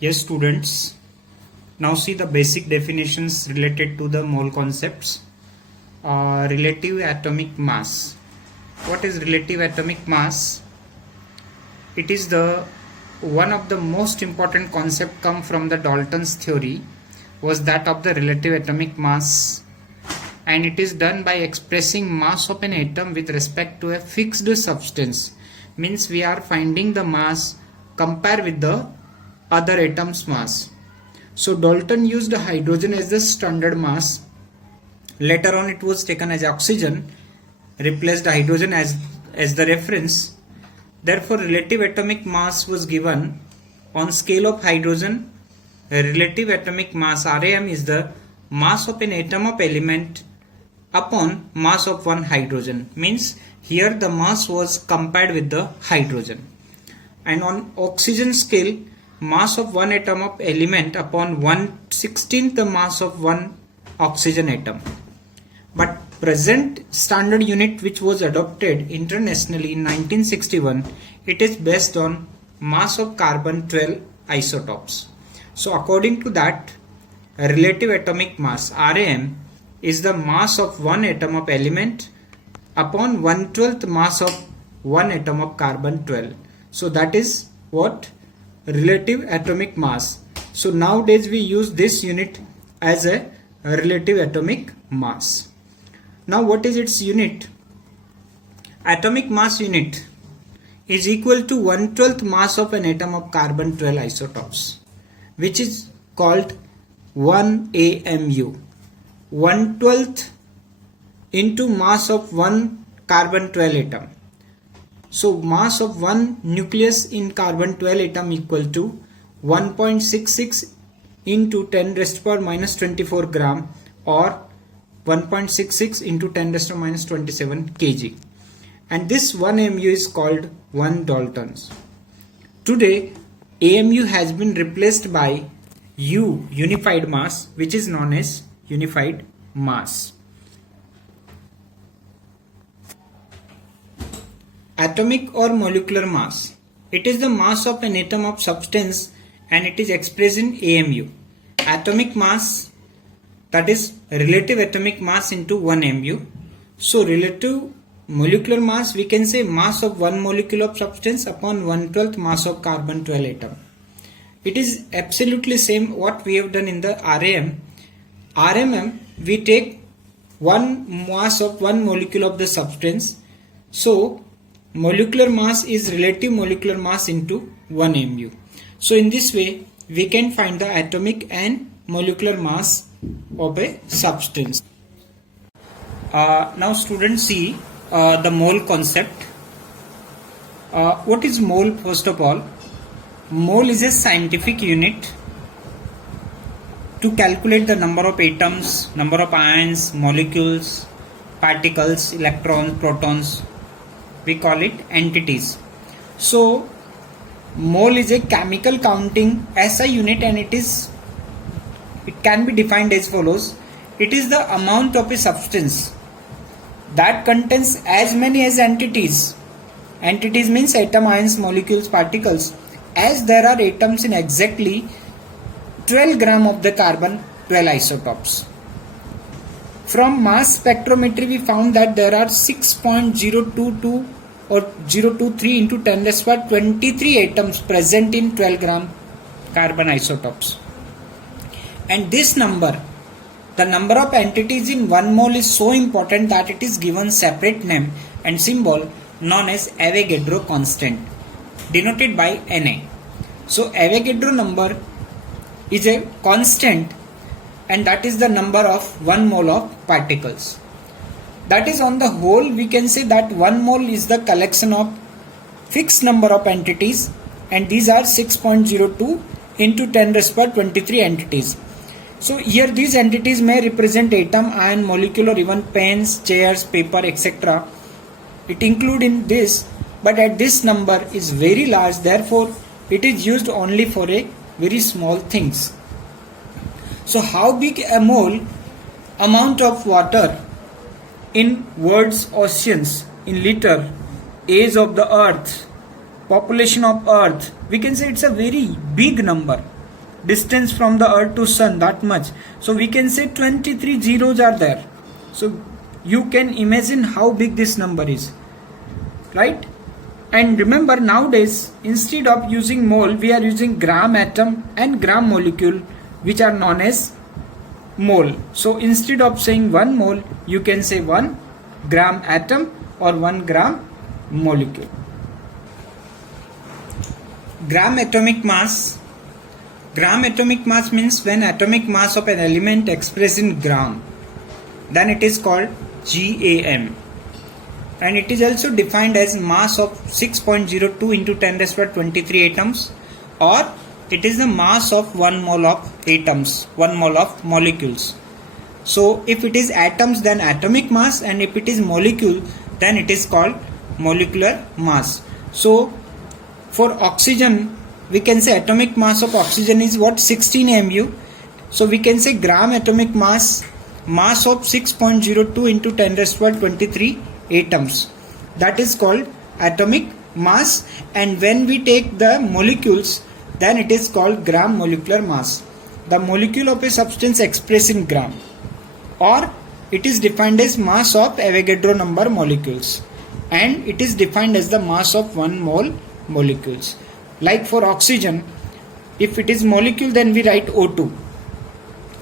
Yes, students. Now see the basic definitions related to the mole concepts. Relative atomic mass. What is relative atomic mass? It is the one of the most important concept come from the Dalton's theory was that of the relative atomic mass, and it is done by expressing mass of an atom with respect to a fixed substance. Means we are finding the mass compare with the other atom's mass. So Dalton used hydrogen as the standard mass. Later on it was taken as oxygen, replaced hydrogen as the reference. Therefore relative atomic mass was given on scale of hydrogen. A relative atomic mass RAM is the mass of an atom of element upon mass of one hydrogen. Means here the mass was compared with the hydrogen. And on oxygen scale, mass of one atom of element upon 1/16 the mass of one oxygen atom. But present standard unit which was adopted internationally in 1961, it is based on mass of carbon-12 isotopes. So according to that, relative atomic mass RAM is the mass of one atom of element upon 1/12th mass of one atom of carbon-12. So that is what relative atomic mass. So nowadays we use this unit as a relative atomic mass. Now what is its unit? Atomic mass unit is equal to 1/12th mass of an atom of carbon-12 isotopes, which is called 1 AMU. 1/12th into mass of one carbon-12 atom. So mass of one nucleus in carbon-12 atom equal to 1.66 into 10 raised to power minus 24 gram or 1.66 into 10 raised to minus 27 kg. And this 1 AMU is called 1 Daltons. Today AMU has been replaced by U, unified mass, which is known as unified mass. Atomic or molecular mass. It is the mass of an atom of substance and it is expressed in AMU. Atomic mass, that is relative atomic mass into 1 AMU. So relative molecular mass, we can say mass of one molecule of substance upon 1/12th mass of carbon-12 atom. It is absolutely same what we have done in the RAM. RMM, we take one mass of one molecule of the substance. So molecular mass is relative molecular mass into 1 AMU. So in this way we can find the atomic and molecular mass of a substance. Now students see the mole concept. What is mole? First of all, mole is a scientific unit to calculate the number of atoms, number of ions, molecules, particles, electrons, protons. We call it entities. So mole is a chemical counting SI unit and it can be defined as follows. It is the amount of a substance that contains as many as entities. Entities means atom, ions, molecules, particles, as there are atoms in exactly 12 gram of the carbon-12 isotopes. From mass spectrometry we found that there are 6.022 or 023 into 10 raised to power 23 atoms present in 12 gram carbon isotopes. And this number, the number of entities in 1 mole, is so important that it is given separate name and symbol known as Avogadro constant, denoted by Na. So Avogadro number is a constant and that is the number of 1 mole of particles. That is, on the whole we can say that 1 mole is the collection of fixed number of entities, and these are 6.02 into 10 raised to power 23 entities. So here these entities may represent atom, ion, molecule, or even pens, chairs, paper, etc. It include in this, but at this number is very large, therefore it is used only for a very small things. So how big a mole? Amount of water in words, oceans, in liter, age of the earth, population of earth, we can say it's a very big number. distance from the earth to sun, that much. So we can say 23 zeros are there. So you can imagine how big this number is, right? And remember, nowadays instead of using mole, we are using gram atom and gram molecule, which are known as mole. So instead of saying 1 mole, you can say 1 gram atom or 1 gram molecule. Gram atomic mass. Gram atomic mass means when atomic mass of an element expressed in gram, then it is called GAM. And it is also defined as mass of 6.02 into 10 raised to 23 atoms, or it is the mass of 1 mole of atoms, 1 mole of molecules. So if it is atoms, then atomic mass, and if it is molecule, then it is called molecular mass. So for oxygen, we can say atomic mass of oxygen is what? 16 mu. So we can say gram atomic mass, mass of 6.02 into 10 raised to 23 atoms. That is called atomic mass. And when we take the molecules, then it is called gram molecular mass. The molecule of a substance expressed in gram, or it is defined as mass of Avogadro number molecules, and it is defined as the mass of 1 mole molecules. Like for oxygen, if it is molecule, then we write O2.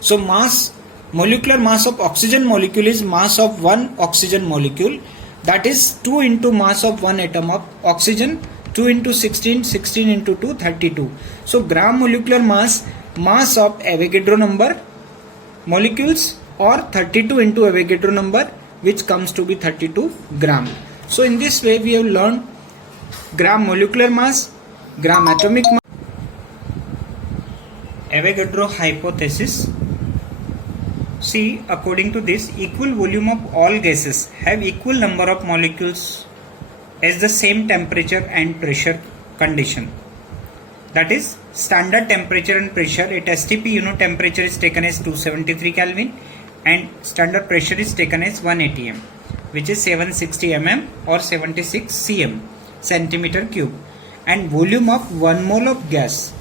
So mass, molecular mass of oxygen molecule is mass of 1 oxygen molecule, that is 2 into mass of 1 atom of oxygen, 2 into 16, 16 into 2, 32. So gram molecular mass, mass of Avogadro number molecules, or 32 into Avogadro number, which comes to be 32 gram. So in this way we have learned gram molecular mass, gram atomic mass. Avogadro hypothesis. See, according to this, equal volume of all gases have equal number of molecules as the same temperature and pressure condition. That is, standard temperature and pressure at STP, temperature is taken as 273 Kelvin and standard pressure is taken as 180 m, which is 760 mm or 76 cm, centimeter cube. And volume of 1 mole of gas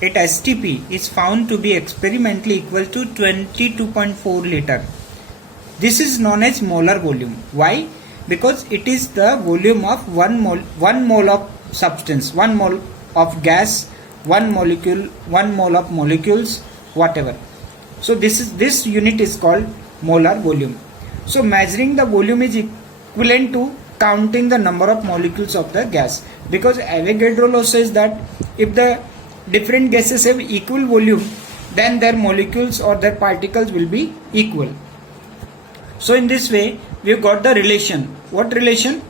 at STP is found to be experimentally equal to 22.4 liter. This is known as molar volume. Why? Because it is the volume of 1 mole of substance, 1 mole of gas, 1 molecule, 1 mole of molecules, whatever. So this unit is called molar volume. So measuring the volume is equivalent to counting the number of molecules of the gas, because Avogadro law says that if the different gases have equal volume, then their molecules or their particles will be equal. So in this way we have got the relation. What relation?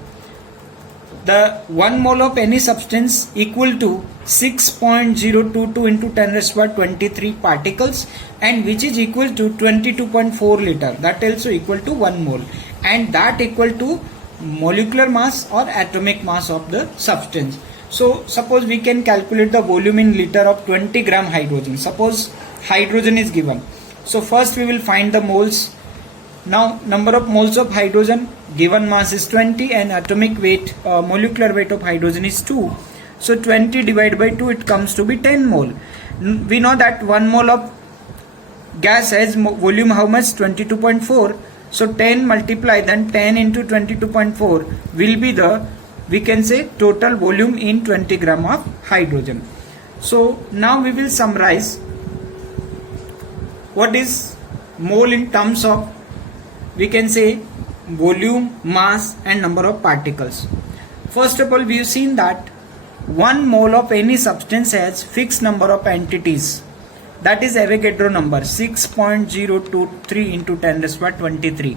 The 1 mole of any substance equal to 6.022 into 10 raised to 23 particles, and which is equal to 22.4 liter, that also equal to 1 mole, and that equal to molecular mass or atomic mass of the substance. So suppose we can calculate the volume in liter of 20 gram hydrogen. Suppose hydrogen is given. So first we will find the moles. Now number of moles of hydrogen, given mass is 20 and atomic weight, molecular weight of hydrogen is 2. So 20 divided by 2, it comes to be 10 mole. We know that 1 mole of gas has volume how much? 22.4. So 10 multiply, then 10 into 22.4 will be the, we can say, total volume in 20 gram of hydrogen. So now we will summarize what is mole in terms of, we can say, volume, mass and number of particles. First of all, we have seen that 1 mole of any substance has fixed number of entities, that is Avogadro number 6.023 into 10 raised to 23.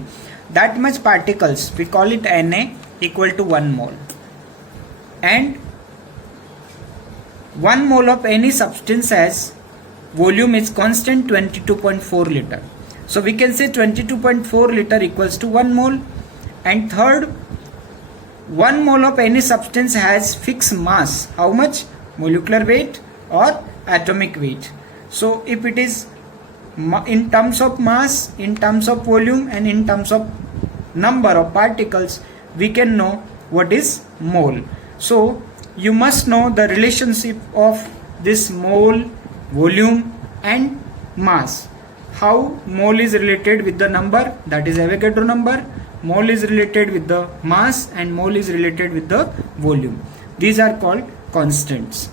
That much particles, we call it Na, equal to 1 mole. And 1 mole of any substance has volume is constant 22.4 liter. So we can say 22.4 liter equals to 1 mole. And third, 1 mole of any substance has fixed mass. How much? Molecular weight or atomic weight. So if it is in terms of mass, in terms of volume and in terms of number of particles, we can know what is mole. So you must know the relationship of this mole volume and mass. How mole is related with the number, that is Avogadro number, mole is related with the mass, and mole is related with the volume. These are called constants.